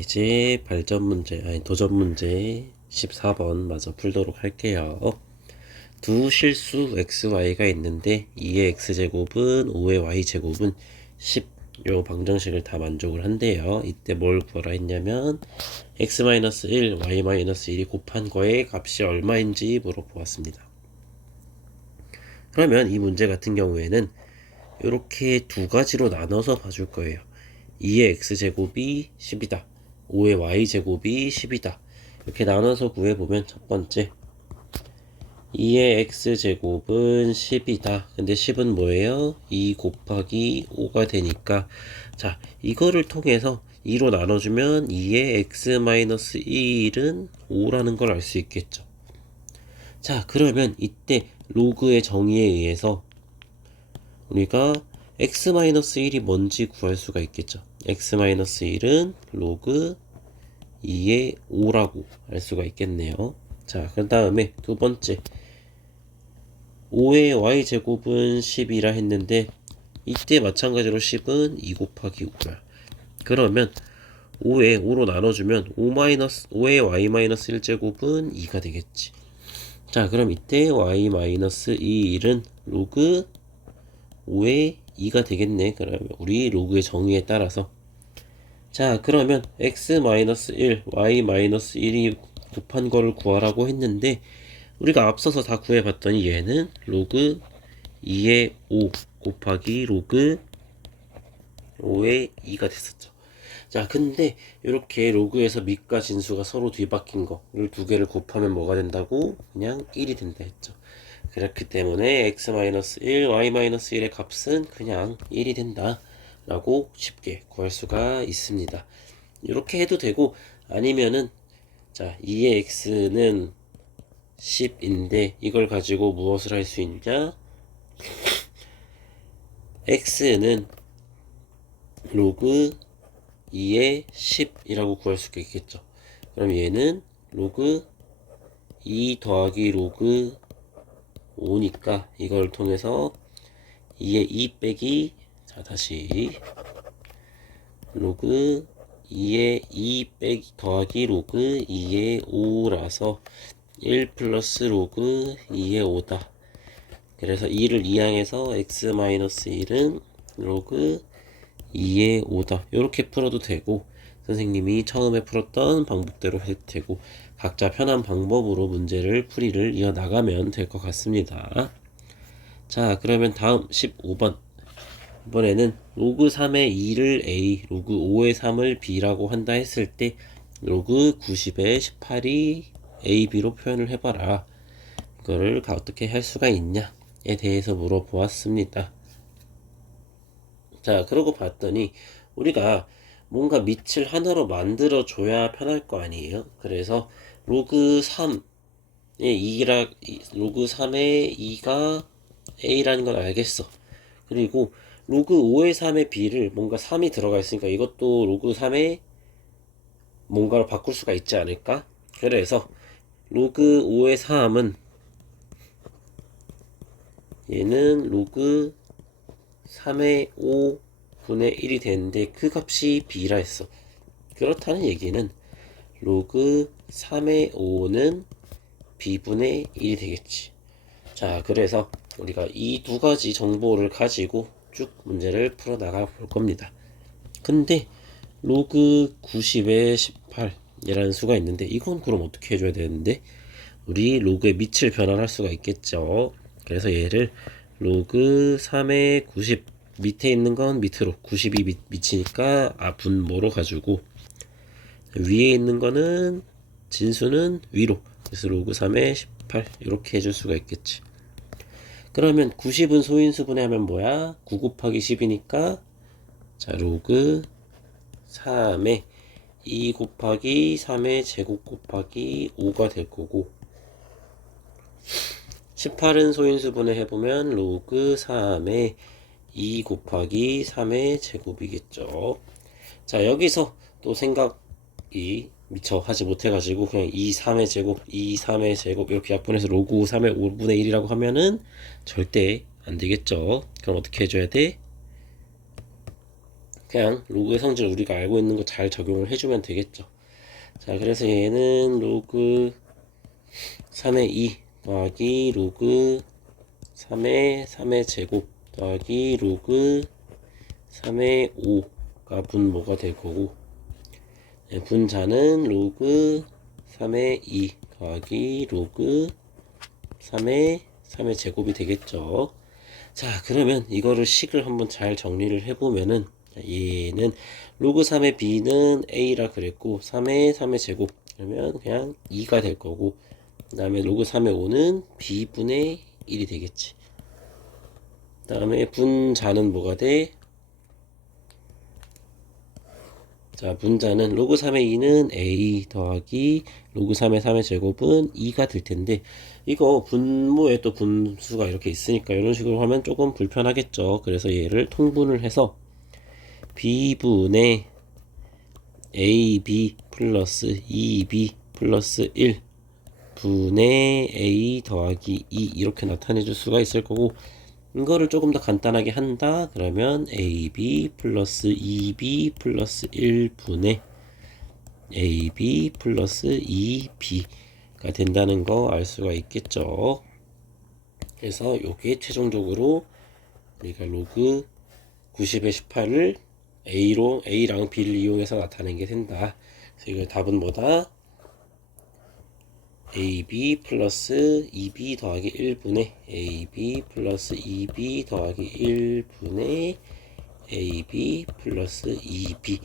이제 발전 문제, 아니 도전 문제 14번 마저 풀도록 할게요. 두 실수 xy가 있는데 2의 x제곱은 5의 y제곱은 10. 요 방정식을 다 만족을 한대요. 이때 뭘 구하라 했냐면 x-1, y-1이 곱한 거의 값이 얼마인지 물어보았습니다. 그러면 이 문제 같은 경우에는 이렇게 두 가지로 나눠서 봐줄 거예요. 2의 x제곱이 10이다. 5의 y제곱이 10이다. 이렇게 나눠서 구해보면 첫 번째 2의 x제곱은 10이다. 근데 10은 뭐예요? 2 곱하기 5가 되니까 자 이거를 통해서 2로 나눠주면 2의 x-1은 5라는 걸 알 수 있겠죠. 자 그러면 이때 로그의 정의에 의해서 우리가 x-1이 뭔지 구할 수가 있겠죠. x-1은 로그 2의 5라고 알 수가 있겠네요. 자, 그 다음에 두 번째 5의 y제곱은 10이라 했는데 이때 마찬가지로 10은 2 곱하기 5야. 그러면 5에 5로 나눠주면 5의 y-1제곱은 2가 되겠지. 자, 그럼 이때 y-2는 로그 5의 2가 되겠네. 그러면 우리 로그의 정의에 따라서 자 그러면 x-1, y-1이 곱한 거를 구하라고 했는데 우리가 앞서서 다 구해봤더니 얘는 로그 2의 5 곱하기 로그 5의 2가 됐었죠. 자 근데 이렇게 로그에서 밑과 진수가 서로 뒤바뀐 거를 두 개를 곱하면 뭐가 된다고? 그냥 1이 된다 했죠. 그렇기 때문에 x-1, y-1의 값은 그냥 1이 된다 라고 쉽게 구할 수가 있습니다. 이렇게 해도 되고 아니면은 자 2의 x는 10인데 이걸 가지고 무엇을 할 수 있냐? x는 로그 2의 10이라고 구할 수가 있겠죠. 그럼 얘는 로그 2 더하기 로그 5니까 이걸 통해서 2의 2 빼기 자 다시 로그 2의 2 빼기 더하기 로그 2의 5라서 1 플러스 로그 2의 5다. 그래서 2를 이항해서 x-1은 로그 2의 5다. 이렇게 풀어도 되고 선생님이 처음에 풀었던 방법대로 해도 되고 각자 편한 방법으로 문제를 풀이를 이어나가면 될 것 같습니다. 자 그러면 다음 15번 이번에는 로그 3의 2를 a, 로그 5의 3을 b라고 한다 했을 때 로그 90의 18이 a, b로 표현을 해봐라. 이거를 어떻게 할 수가 있냐에 대해서 물어보았습니다. 자 그러고 봤더니 우리가 뭔가 밑을 하나로 만들어 줘야 편할 거 아니에요. 그래서 로그 3의 2라 로그 3의 2가 a라는 걸 알겠어. 그리고 로그 5의 3의 b를 뭔가 3이 들어가 있으니까 이것도 로그 3의 뭔가를 바꿀 수가 있지 않을까? 그래서 로그 5의 3은 얘는 로그 3의 5분의 1이 되는데 그 값이 b라 했어. 그렇다는 얘기는 로그 3의 5는 b분의 1이 되겠지. 자 그래서 우리가 이 두 가지 정보를 가지고 쭉 문제를 풀어 나가 볼 겁니다. 근데 로그 90의 18이라는 수가 있는데 이건 그럼 어떻게 해줘야 되는데 우리 로그의 밑을 변환할 수가 있겠죠. 그래서 얘를 로그 3의 90 밑에 있는 건 밑으로 90이 밑이니까 분모로 가지고 위에 있는 거는 진수는 위로 그래서 로그 3의 18 이렇게 해줄 수가 있겠지. 그러면 90은 소인수분해 하면 뭐야? 9 곱하기 10이니까 자 로그 3의 2 곱하기 3의 제곱 곱하기 5가 될 거고 18은 소인수분해 해보면 로그 3의 2 곱하기 3의 제곱이겠죠. 자 여기서 또 생각이 미처 하지 못해가지고 그냥 2, 3의 제곱, 2, 3의 제곱 이렇게 약분해서 로그 3의 5분의 1이라고 하면은 절대 안 되겠죠. 그럼 어떻게 해줘야 돼? 그냥 로그의 성질 우리가 알고 있는 거 잘 적용을 해주면 되겠죠. 자, 그래서 얘는 로그 3의 2 더하기 로그 3의 3의 제곱 더하기 로그 3의 5가 분모가 될 거고, 분자는 로그 3의 2 더하기 로그 3의 3의 제곱이 되겠죠. 자, 그러면 이거를 식을 한번 잘 정리를 해보면은, 얘는 로그 3의 b는 a라 그랬고 3의 3의 제곱 그러면 그냥 2가 될 거고, 그 다음에 로그 3의 5는 b분의 1이 되겠지. 그 다음에 분자는 뭐가 돼? 자, 분자는 로그 3의 2는 a 더하기 로그 3의 3의 제곱은 2가 될 텐데, 이거 분모에 또 분수가 이렇게 있으니까 이런 식으로 하면 조금 불편하겠죠. 그래서 얘를 통분을 해서 b분의 ab 플러스 2b 플러스 1 분의 a 더하기 2 이렇게 나타내 줄 수가 있을 거고, 이거를 조금 더 간단하게 한다 그러면 ab 플러스 2b 플러스 1분의 ab 플러스 2b가 된다는 거 알 수가 있겠죠. 그래서 요게 최종적으로 우리가 로그 90의 18을 a랑 b를 이용해서 나타낸 게 된다. 그래서 이거 답은 뭐다? ab 플러스 2b 더하기 1분의 ab 플러스 2b 더하기 1분의 ab 플러스 2b,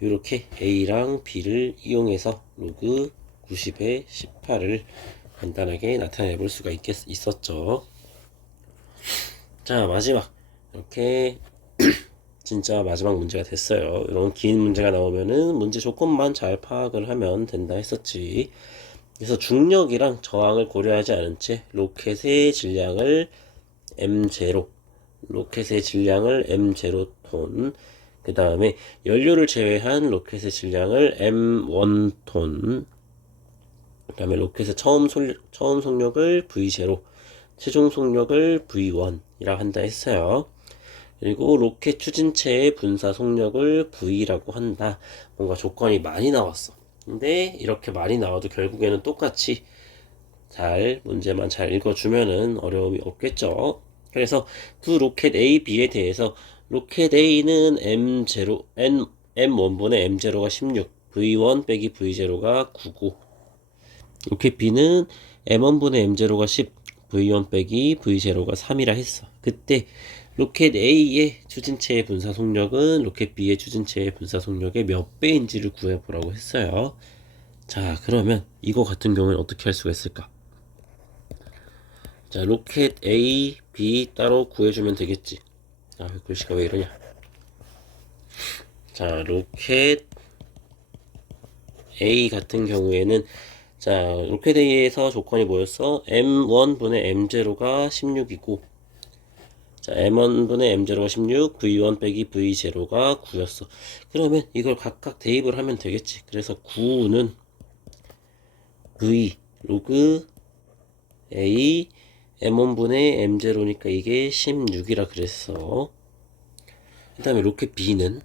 이렇게 a랑 b를 이용해서 로그 90의 18을 간단하게 나타내 볼 수가 있었죠. 자, 마지막 이렇게 진짜 마지막 문제가 됐어요. 이런 긴 문제가 나오면은 문제 조건만 잘 파악을 하면 된다 했었지. 그래서 중력이랑 저항을 고려하지 않은 채 로켓의 질량을 m0, 로켓의 질량을 m0톤, 그 다음에 연료를 제외한 로켓의 질량을 m1톤, 그 다음에 로켓의 처음 속력을 v0, 최종 속력을 v1이라 한다 했어요. 그리고 로켓 추진체의 분사 속력을 V라고 한다. 뭔가 조건이 많이 나왔어. 근데 이렇게 많이 나와도 결국에는 똑같이 문제만 잘 읽어주면은 어려움이 없겠죠. 그래서 두 로켓 A, B에 대해서 로켓 A는 M1분의 M0가 16, V1 빼기 V0가 9고, 로켓 B는 M1분의 M0가 10, V1 빼기 V0가 3이라 했어. 그때 로켓 A의 추진체의 분사 속력은 로켓 B의 추진체의 분사 속력의 몇 배인지를 구해보라고 했어요. 자, 그러면 이거 같은 경우는 어떻게 할 수가 있을까? 자, 로켓 A, B 따로 구해주면 되겠지. 아, 글씨가 왜 이러냐. 자, 로켓 A 같은 경우에는, 자, 로켓 A에서 조건이 뭐였어? M1분의 M0가 16이고, 자, M1분의 M0가 16, V1 빼기 V0가 9였어. 그러면 이걸 각각 대입을 하면 되겠지. 그래서 9는 V 로그 A M1분의 M0니까 이게 16이라 그랬어. 그 다음에 로켓 B는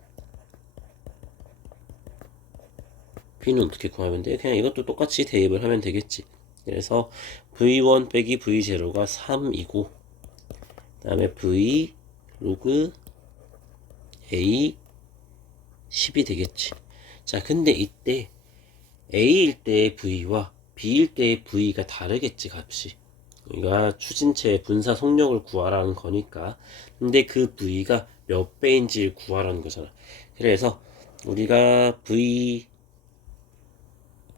어떻게 구하면 돼? 그냥 이것도 똑같이 대입을 하면 되겠지. 그래서 V1 빼기 V0가 3이고, 그 다음에 V 로그 A 10이 되겠지. 자, 근데 이때 A일 때의 V와 B일 때의 V가 다르겠지, 값이. 우리가 추진체의 분사 속력을 구하라는 거니까. 근데 그 V가 몇 배인지를 구하라는 거잖아. 그래서 우리가 V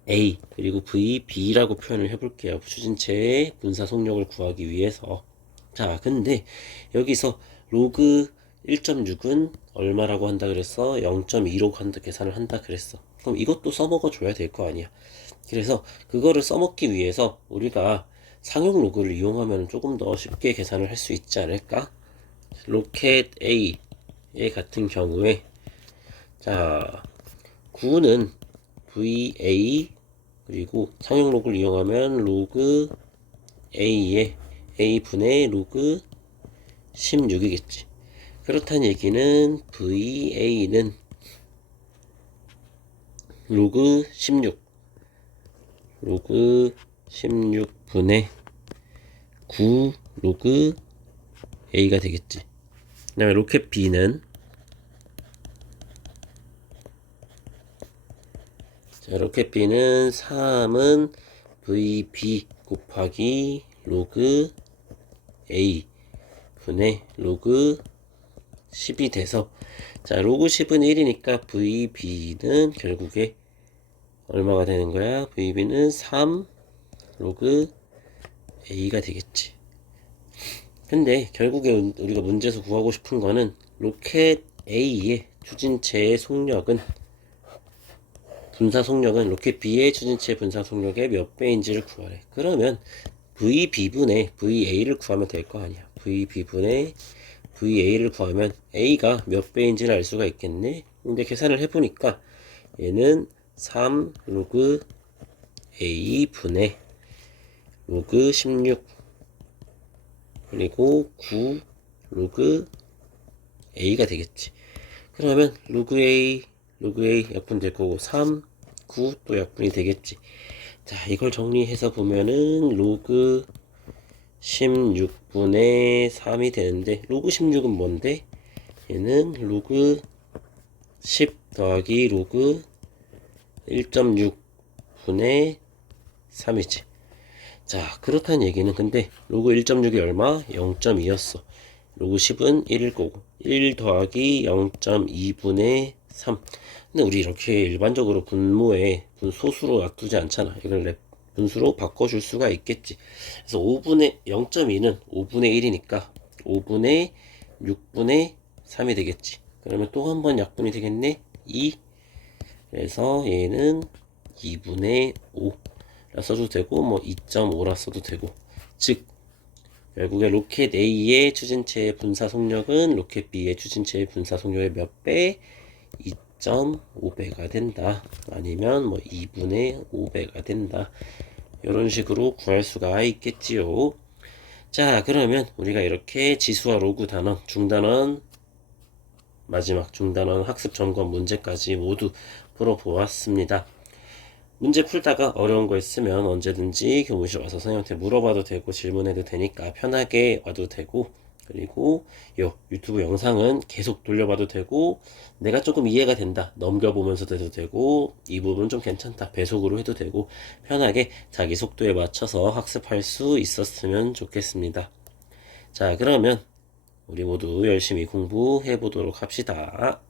A 그리고 VB라고 표현을 해볼게요. 추진체의 분사 속력을 구하기 위해서. 자, 근데 여기서 로그 1.6은 얼마라고 한다 그랬어? 0.2로 계산을 한다 그랬어. 그럼 이것도 써먹어 줘야 될 거 아니야. 그래서 그거를 써먹기 위해서 우리가 상용 로그를 이용하면 조금 더 쉽게 계산을 할 수 있지 않을까? 로켓 A 같은 경우에, 자, 9는 VA 그리고 상용 로그를 이용하면 로그 A의 A분의 로그 16이겠지. 그렇다는 얘기는 VA는 로그 16 로그 16분의 9 로그 A가 되겠지. 그 다음에 로켓 B는 로켓 B는 3은 VB 곱하기 로그 A 분의 로그 10이 돼서, 자 로그 10은 1이니까 VB는 결국에 얼마가 되는 거야? VB는 3 로그 A가 되겠지. 근데 결국에 우리가 문제에서 구하고 싶은 거는 로켓 A의 추진체의 속력은, 분사 속력은 로켓 B의 추진체 분사 속력의 몇 배인지를 구하래. 그러면 VB분의 VA를 구하면 될 거 아니야. VB분의 VA를 구하면 A가 몇 배인지를 알 수가 있겠네. 근데 계산을 해보니까 얘는 3 로그 A분의 로그 16 그리고 9 로그 A가 되겠지. 그러면 로그 A 약분될 거고 3, 9 또 약분이 되겠지. 자, 이걸 정리해서 보면은 로그 16분의 3이 되는데, 로그 16은 뭔데? 얘는 로그 10 더하기 로그 1.6분의 3이지. 자, 그렇다는 얘기는, 근데 로그 1.6이 얼마? 0.2였어. 로그 10은 1일 거고 1 더하기 0.2분의 3. 근데 우리 이렇게 일반적으로 분모에 소수로 놔두지 않잖아. 이걸 분수로 바꿔줄 수가 있겠지. 그래서 5분의 0.2는 5분의 1이니까 5분의 6분의 3이 되겠지. 그러면 또 한 번 약분이 되겠네. 2. 그래서 얘는 2분의 5라 써도 되고, 뭐 2.5라 써도 되고, 즉 결국에 로켓 A의 추진체의 분사 속력은 로켓 B의 추진체의 분사 속력의 몇 배? 2.5배가 된다. 아니면 뭐 2분의 5배가 된다. 이런 식으로 구할 수가 있겠지요. 자, 그러면 우리가 이렇게 지수와 로그 단원, 중단원, 마지막 중단원 학습 점검 문제까지 모두 풀어보았습니다. 문제 풀다가 어려운 거 있으면 언제든지 교무실 와서 선생님한테 물어봐도 되고 질문해도 되니까 편하게 와도 되고, 그리고 요 유튜브 영상은 계속 돌려봐도 되고, 내가 조금 이해가 된다 넘겨보면서도 해도 되고, 이 부분은 좀 괜찮다 배속으로 해도 되고, 편하게 자기 속도에 맞춰서 학습할 수 있었으면 좋겠습니다. 자, 그러면 우리 모두 열심히 공부해 보도록 합시다.